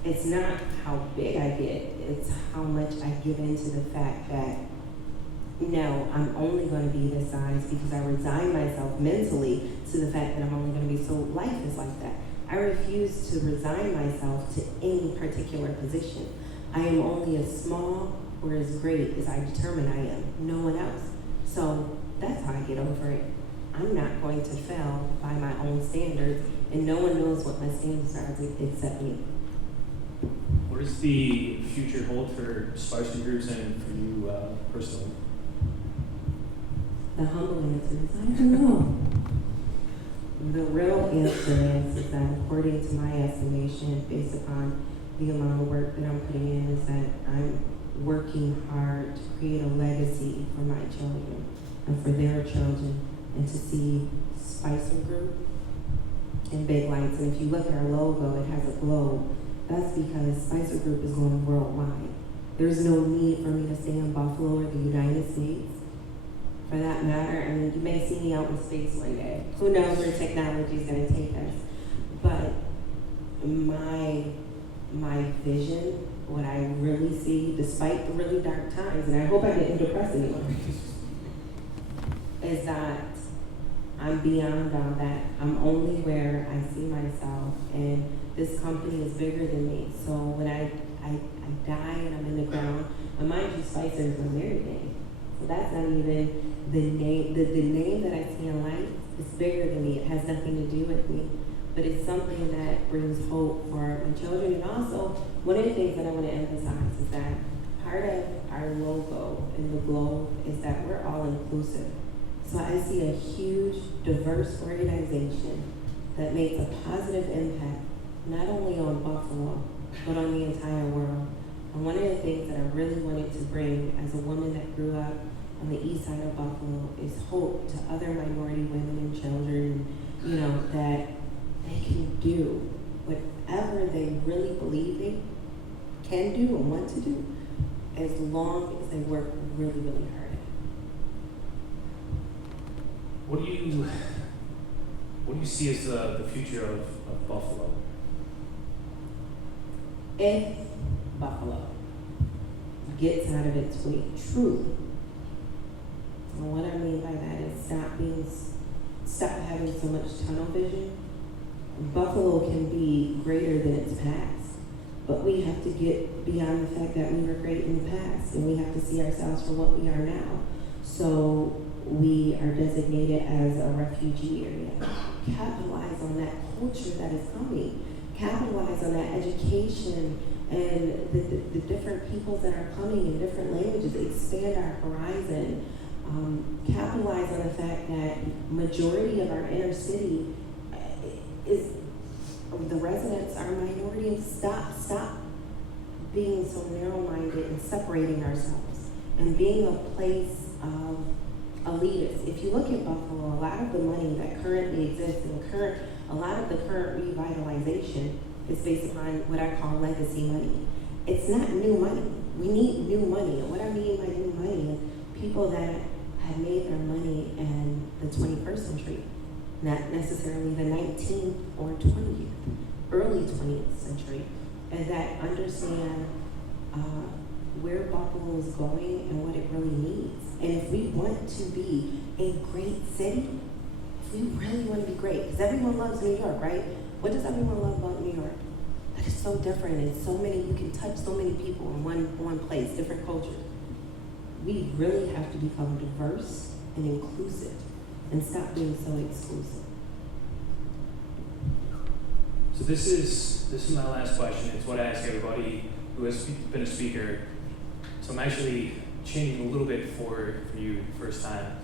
it's not how big I get, it's how much I give into the fact that, no, I'm only going to be this size because I resign myself mentally to the fact that I'm only going to be, so life is like that. I refuse to resign myself to any particular position. I am only as small or as great as I determine I am, no one else. So that's how I get over it. I'm not going to fail by my own standards, and no one knows what my standards are except me. what does the future hold for Spicer Groups and for you personally? The humble answer is, I don't know. The real answer is that according to my estimation, based upon the amount of work that I'm putting in, is that I'm working hard to create a legacy for my children and for their children, and to see Spicer Group in big lights. And if you look at our logo, it has a globe. That's because Spicer Group is going worldwide. There's no need for me to stay in Buffalo or the United States. For that matter, I mean, you may see me out in space one day. Who knows where technology is going to take us? But my vision, what I really see, despite the really dark times, and I hope I didn't depress anyone, is that I'm beyond all that. I'm only where I see myself, and this company is bigger than me. So when I die and I'm in the ground, and mind you, Spicer is my married name. So that's not even the name. The name that I see in life is bigger than me. It has nothing to do with me. But it's something that brings hope for my children. And also, one of the things that I want to emphasize is that part of our logo in the globe is that we're all inclusive. So I see a huge, diverse organization that makes a positive impact, not only on Buffalo, but on the entire world. And one of the things that I really wanted to bring as a woman that grew up on the east side of Buffalo is hope to other minority women and children, you know, that they can do whatever they really believe they can do and want to do, as long as they work really, really hard. What do you see as the future of Buffalo? If Buffalo gets out of its way, truly. And what I mean by that is stop having so much tunnel vision. Buffalo can be greater than its past, but we have to get beyond the fact that we were great in the past, and we have to see ourselves for what we are now. So we are designated as a refugee area. Capitalize on that culture that is coming. Capitalize on that education and the different peoples that are coming in different languages. Expand our horizon. Capitalize on the fact that majority of our inner city is, the residents are minority, and stop being so narrow-minded and separating ourselves and being a place of elitists. If you look at Buffalo, a lot of the money that currently exists and a lot of the current revitalization is based upon what I call legacy money. It's not new money. We need new money. And what I mean by new money is people that have made their money in the 21st century, not necessarily the 19th or 20th, early 20th century, and that understand where Buffalo is going and what it really needs. And if we want to be a great city, if we really want to be great, because everyone loves New York, right? What does everyone love about New York? That is so different, and so many, you can touch so many people in one place, different cultures. We really have to become diverse and inclusive and stop being so exclusive. So this is my last question. It's what I ask everybody who has been a speaker. So I'm actually changing a little bit for you first time.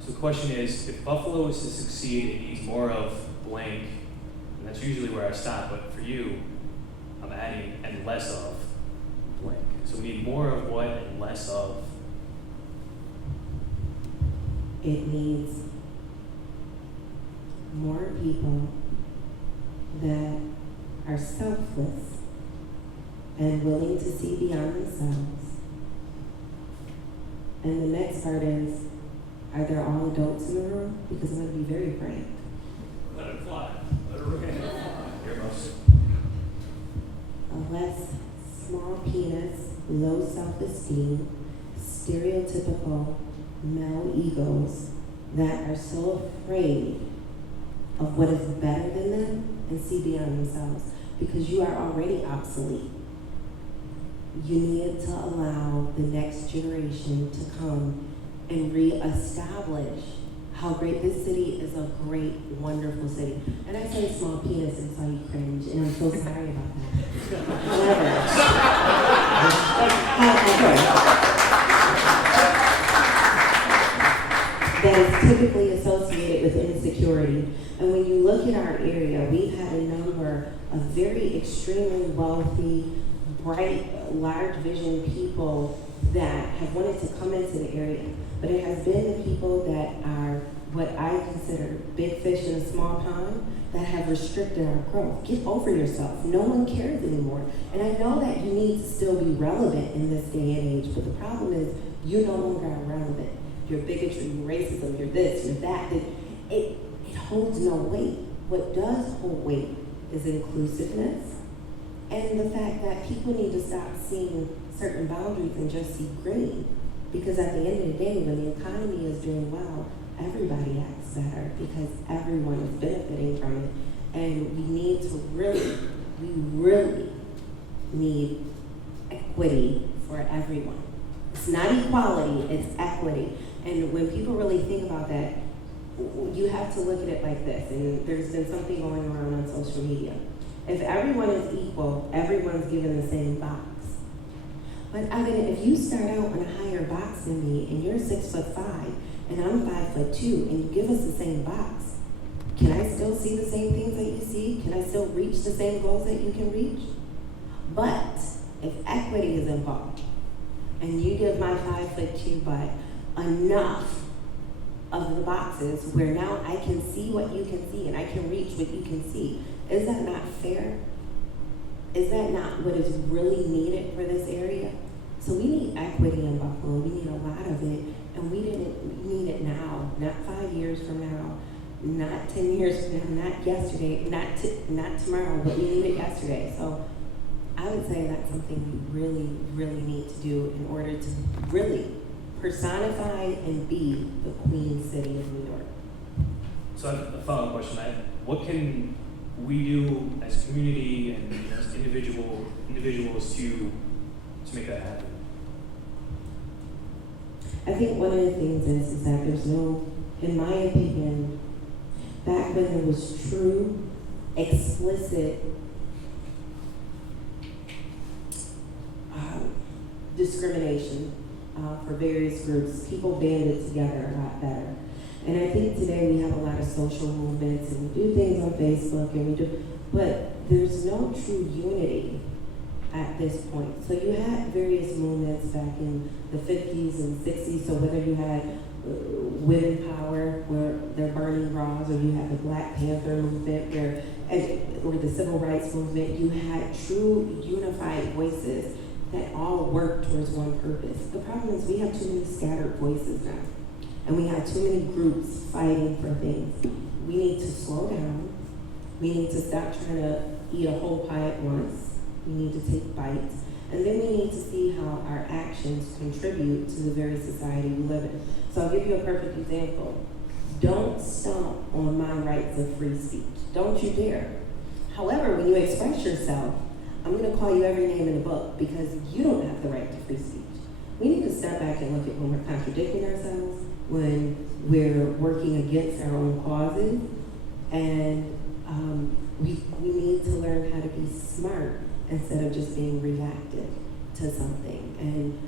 So the question is, if Buffalo is to succeed, it needs more of blank, and that's usually where I stop, but for you, I'm adding and less of blank. So we need more of what and less of. It needs more people that are selfless and willing to see beyond themselves. And the next part is, are there all adults in the room? Because I'm going to be very frank. Let it fly. Let it rip. Earmuffs. A less small penis, low self-esteem, stereotypical male egos that are so afraid of what is better than them and see beyond themselves, because you are already obsolete. You need to allow the next generation to come and reestablish how great this city is. A great, wonderful city. And I say small penis and saw you cringe, and I'm so sorry about that. That is typically associated with insecurity. And when you look at our area, we've had a number of very extremely wealthy, bright, large vision people that have wanted to come into the area. But it has been the people that are what I consider big fish in a small pond that have restricted our growth. Get over yourself. No one cares anymore. And I know that you need to still be relevant in this day and age, but the problem is you no longer are relevant. Your bigotry, your racism, your this, your that. It holds no weight. What does hold weight is inclusiveness and the fact that people need to stop seeing certain boundaries and just see green. Because at the end of the day, when the economy is doing well, everybody acts better because everyone is benefiting from it. And we need to we really need equity for everyone. It's not equality, it's equity. And when people really think about that, you have to look at it like this, and there's been something going around on social media. If everyone is equal, everyone's given the same box. But I mean, if you start out in a higher box than me, and you're 6'5", and I'm 5'2", and you give us the same box, can I still see the same things that you see? Can I still reach the same goals that you can reach? But if equity is involved, and you give my 5'2" butt enough of the boxes where now I can see what you can see and I can reach what you can see, is that not fair? Is that not what is really needed for this area? So we need equity in Buffalo. We need a lot of it, and we need it now, not 5 years from now, not 10 years from now, not yesterday, not tomorrow, but we need it yesterday. So I would say that's something we really, really need to do in order to really personify and be the Queen City of New York. So a follow-up question, what can we do as community and as individuals to make that happen? I think one of the things is that there's no, in my opinion, back when there was true, explicit discrimination for various groups, people banded together a lot better. And I think today we have a lot of social movements and we do things on Facebook and we do, but there's no true unity at this point. So you had various movements back in the 50s and 60s, so whether you had women power where they're burning bras, or you had the Black Panther movement or the civil rights movement, you had true unified voices that all work towards one purpose. The problem is we have too many scattered voices now. And we have too many groups fighting for things. We need to slow down. We need to stop trying to eat a whole pie at once. We need to take bites. And then we need to see how our actions contribute to the very society we live in. So I'll give you a perfect example. Don't stomp on my rights of free speech. Don't you dare. However, when you express yourself, I'm going to call you every name in the book because you don't have the right to free speech. we need to step back and look at when we're contradicting ourselves, when we're working against our own causes, and we need to learn how to be smart instead of just being reactive to something. And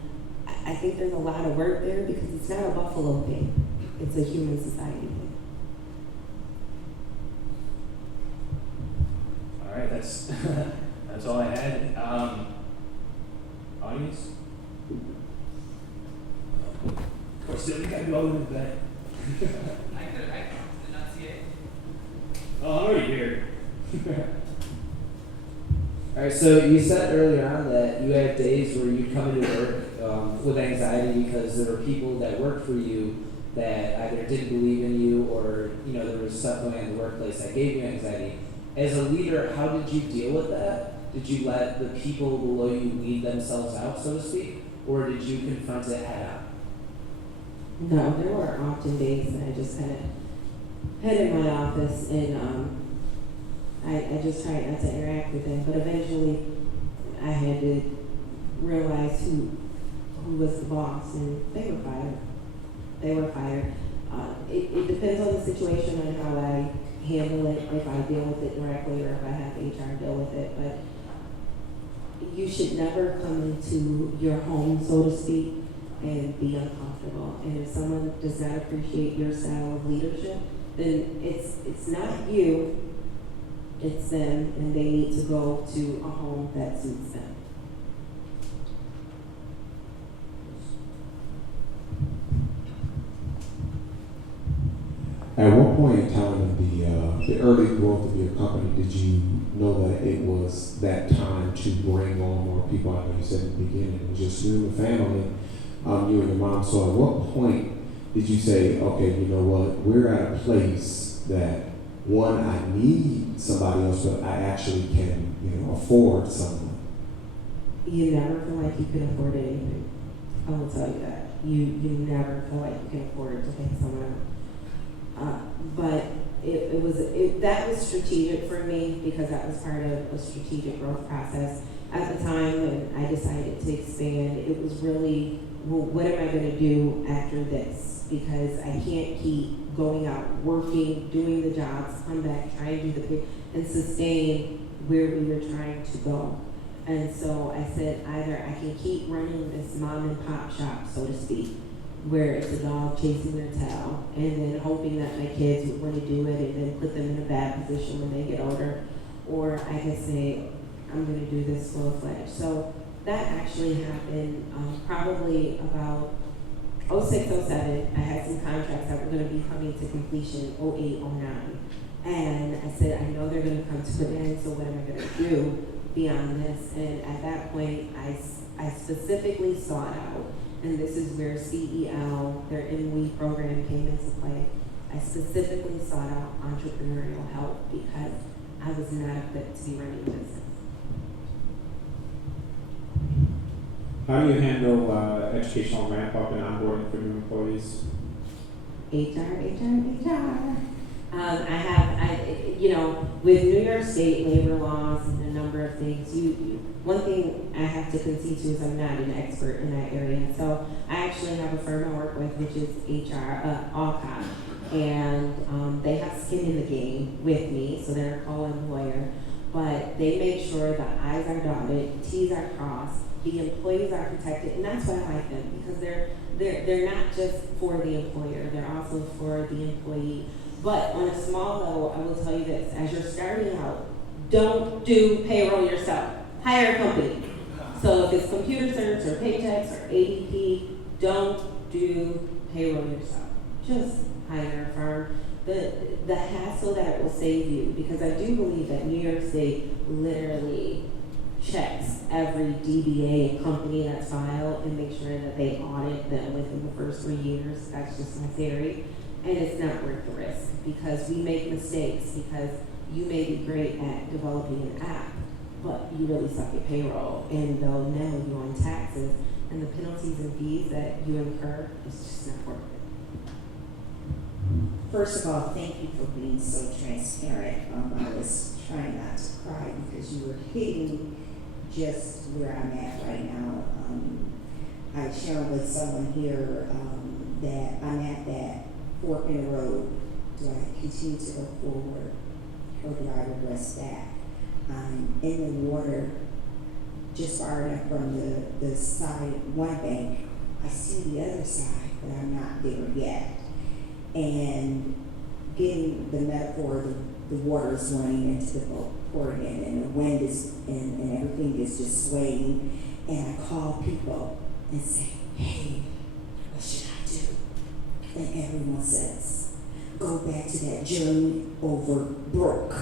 I think there's a lot of work there because it's not a buffalo thing, it's a human society thing. All right, that's that's all I had. Audience? Of course, we got to go over to that. I could enunciate. Oh, I'm already here. Alright, so you said earlier on that you had days where you'd come into work with anxiety because there were people that worked for you that either didn't believe in you or, you know, there was stuff going on in the workplace that gave you anxiety. As a leader, how did you deal with that? Did you let the people below you weed themselves out, so to speak? Or did you confront it head on? No, there were often days that I just kind of head in my office and I just tried not to interact with them, but eventually I had to realize who was the boss, and they were fired. They were fired. It depends on the situation and how I handle it, if I deal with it directly or if I have HR deal with it, but you should never come into your home, so to speak, and be uncomfortable. And if someone does not appreciate your style of leadership, then it's not you, it's them, and they need to go to a home that suits them. At what point in time in the early growth of your company did you know that it was that time to bring on more people? I know you said in the beginning it was just you and the family, you and your mom. So at what point did you say, okay, you know what, we're at a place that, one, I need somebody else, but I actually can, you know, afford someone? You never feel like you can afford anything. I will tell you that. You never feel like you can afford to pay someone else. But that was strategic for me because that was part of a strategic growth process. At the time when I decided to expand, it was really, well, what am I going to do after this? Because I can't keep going out, working, doing the jobs, come back, trying to do the and sustain where we were trying to go. And so I said, either I can keep running this mom and pop shop, so to speak, where it's a dog chasing their tail, and then hoping that my kids would want to do it and then put them in a bad position when they get older. Or I could say, I'm going to do this full-fledged. So that actually happened probably about 06, 07. I had some contracts that were going to be coming to completion 08, 09. And I said, I know they're going to come to an end, so what am I going to do beyond this? And at that point, I specifically sought out, and this is where CEL, their MWE program came into play. I specifically sought out entrepreneurial help because I was not equipped to be running a business. How do you handle educational ramp up and onboarding for new employees? HR. With New York State labor laws and a number of things, one thing I have to concede to is I'm not an expert in that area. So I actually have a firm I work with, which is Alcott, and they have skin in the game with me, so they're a co-employer. But they make sure the I's are dotted, T's are crossed, the employees are protected, and that's why I like them, because they're not just for the employer, they're also for the employee. But on a small level, I will tell you this, as you're starting out, don't do payroll yourself. Hire a company. So if it's computer search or Paychex or ADP, don't do payroll yourself. Just hire a firm. The hassle that it will save you, because I do believe that New York State literally checks every DBA and company that's filed and make sure that they audit them within the first 3 years. That's just my theory. And it's not worth the risk because we make mistakes, because you may be great at developing an app, but you really suck at payroll, and they'll nail you on taxes, and the penalties and fees that you incur is just not worth it. First of all, thank you for being so transparent. I was trying not to cry because you were hitting just where I'm at right now. I shared with someone here that I'm at that fork in the road. Do I continue to go forward or do I regress back? I'm in the water just far enough from the side, one bank. I see the other side, but I'm not there yet. And getting the metaphor, the water is running into the boat, pouring in, and the wind is, and everything is just swaying. And I call people and say, hey, what should I do? And everyone says, go back to that journey over broke,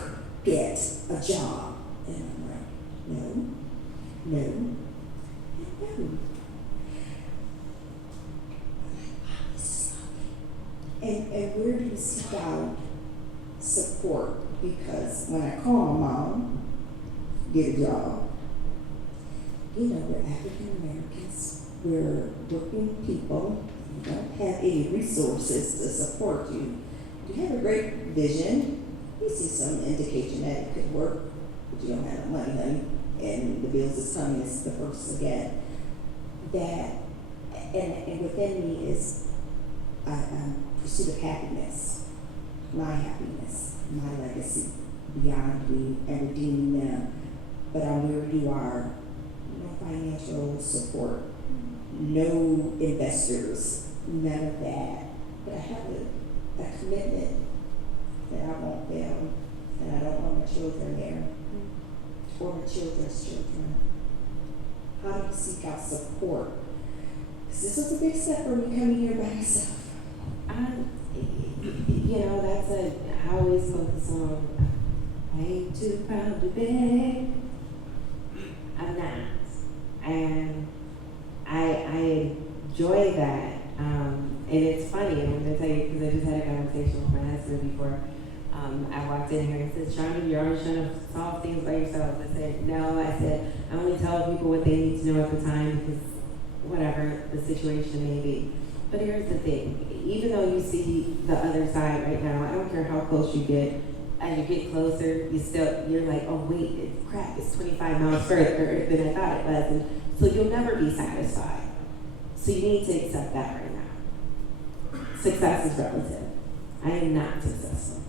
get a job. And I'm like, no. And where do you seek out support? Because when I call my mom, get a job, we're African Americans, we're working people, you don't have any resources to support you. You have a great vision, you see some indication that it could work, but you don't have the money, honey, and the bills is coming, it's the first again. That, and within me is pursuit of happiness, my legacy, beyond me and redeeming them. But I'm where you are, no financial support, no investors, none of that. But I have a commitment that I want them, and I don't want my children there, or my children's children. How do you seek out support? Because this was a big step for me coming here by myself. I always focus on, I ain't too proud to beg. I'm not. And I enjoy that. And it's funny, and I'm going to tell you, because I just had a conversation with my husband before I walked in here and said, Shandra, you're always trying to solve things by yourself. I said, no. I said, I only tell people what they need to know at the time, because whatever the situation may be. But here's the thing, even though you see the other side right now, I don't care how close you get, as you get closer, you're like, oh wait, it's 25 miles further than I thought it was. And so you'll never be satisfied. So you need to accept that right now. Success is relative. I am not successful.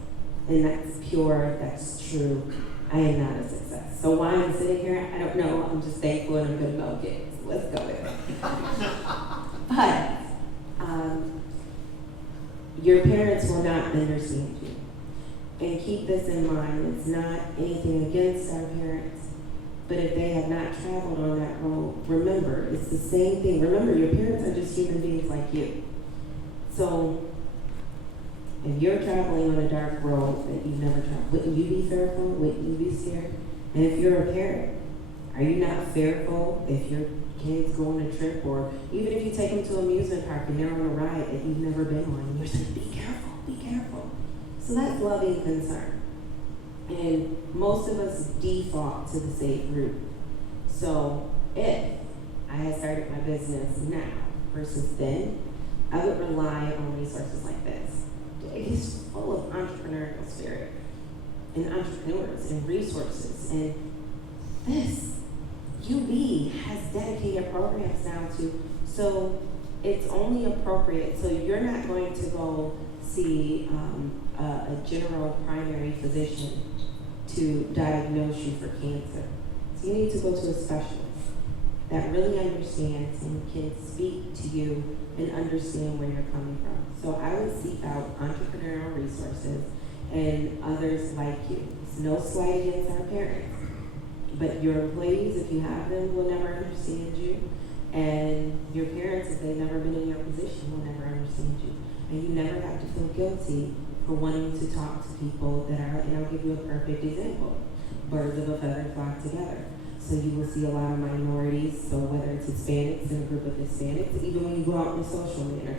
And that's pure, that's true. I am not a success. So why I'm sitting here, I don't know. I'm just thankful and I'm going to milk it. So let's go with it. But your parents will not understand you. And keep this in mind, it's not anything against our parents, but if they have not traveled on that road, remember, it's the same thing. Remember, your parents are just human beings like you. So, if you're traveling on a dark road that you've never traveled, wouldn't you be fearful? Wouldn't you be scared? And if you're a parent, are you not fearful if your kids go on a trip, or even if you take them to an amusement park and they're on a ride that you've never been on, and you're saying, be careful, be careful. So that's loving concern. And most of us default to the safe route. So if I had started my business now versus then, I would rely on resources like this. It's full of entrepreneurial spirit and entrepreneurs and resources. And this, UB has dedicated programs now to, so it's only appropriate. So you're not going to go see a general primary physician to diagnose you for cancer. So you need to go to a specialist that really understands and can speak to you and understand where you're coming from. So I would seek out entrepreneurial resources and others like you. It's no slight against our parents, but your employees, if you have them, will never understand you. And your parents, if they've never been in your position, will never understand you. And you never have to feel guilty for wanting to talk to people that are, and I'll give you a perfect example. Birds of a feather flock together. So you will see a lot of minorities, so whether it's Hispanics in a group of Hispanics, even when you go out in a social manner,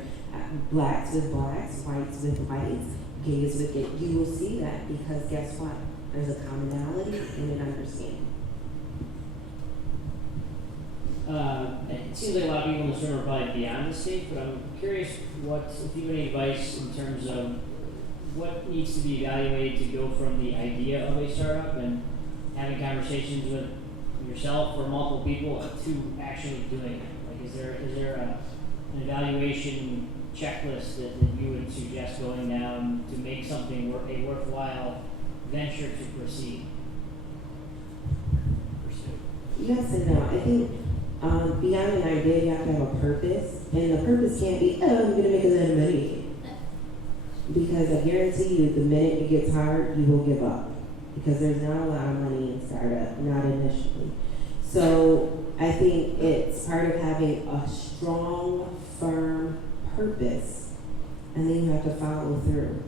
blacks with blacks, whites with whites, gays with gays, you will see that because guess what? There's a commonality and an understanding. It seems like a lot of people in this room are probably beyond this stage, but I'm curious if you have any advice in terms of what needs to be evaluated to go from the idea of a startup and having conversations with yourself or multiple people to actually doing it. Like Is there an evaluation checklist that you would suggest going down to make something a worthwhile venture to proceed? Yes and no. I think beyond an idea, you have to have a purpose, and the purpose can't be, oh, I'm gonna make a lot of money. Because I guarantee you, the minute it gets hard, you will give up. Because there's not a lot of money in startup, not initially. So I think it's part of having a strong, firm purpose, and then you have to follow through.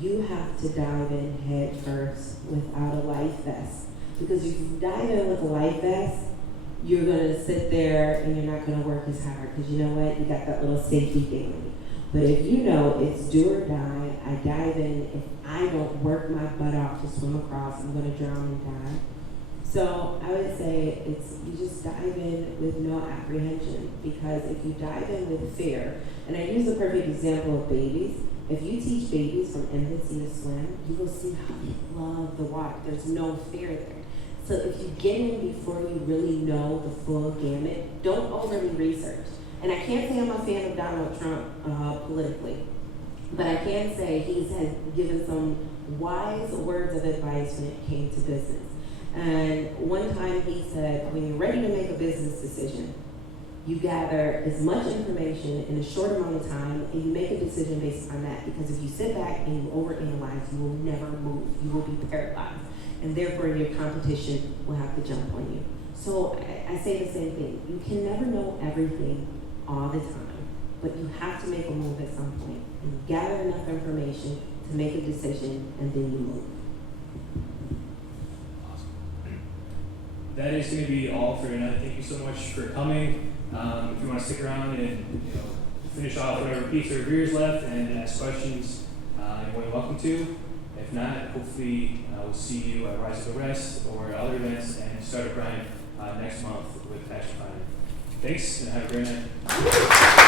You have to dive in head first without a life vest. Because if you dive in with a life vest, you're gonna sit there and you're not gonna work as hard, because you know what, you got that little safety feeling. But if you know it's do or die, I dive in. If I don't work my butt off to swim across, I'm gonna drown and die. So I would say it's, you just dive in with no apprehension, because if you dive in with fear, and I use the perfect example of babies. If you teach babies from infancy to swim, you will see how they love the water. There's no fear there. So if you get in before you really know the full gamut, don't overly research. And I can't say I'm a fan of Donald Trump politically, but I can say he's given some wise words of advice when it came to business. And one time he said, when you're ready to make a business decision, you gather as much information in a short amount of time, and you make a decision based on that. Because if you sit back and you overanalyze, you will never move. You will be paralyzed. And therefore your competition will have to jump on you. So I say the same thing. You can never know everything all the time, but you have to make a move at some point. And you gather enough information to make a decision, and then you move. That is going to be all for tonight. Thank you so much for coming. If you want to stick around and finish off whatever pizza or beers left and ask questions, you're more than welcome to. If not, hopefully we'll see you at Rise of the Rest or other events and Start a Grind next month with Passion Finding. Thanks, and have a great night.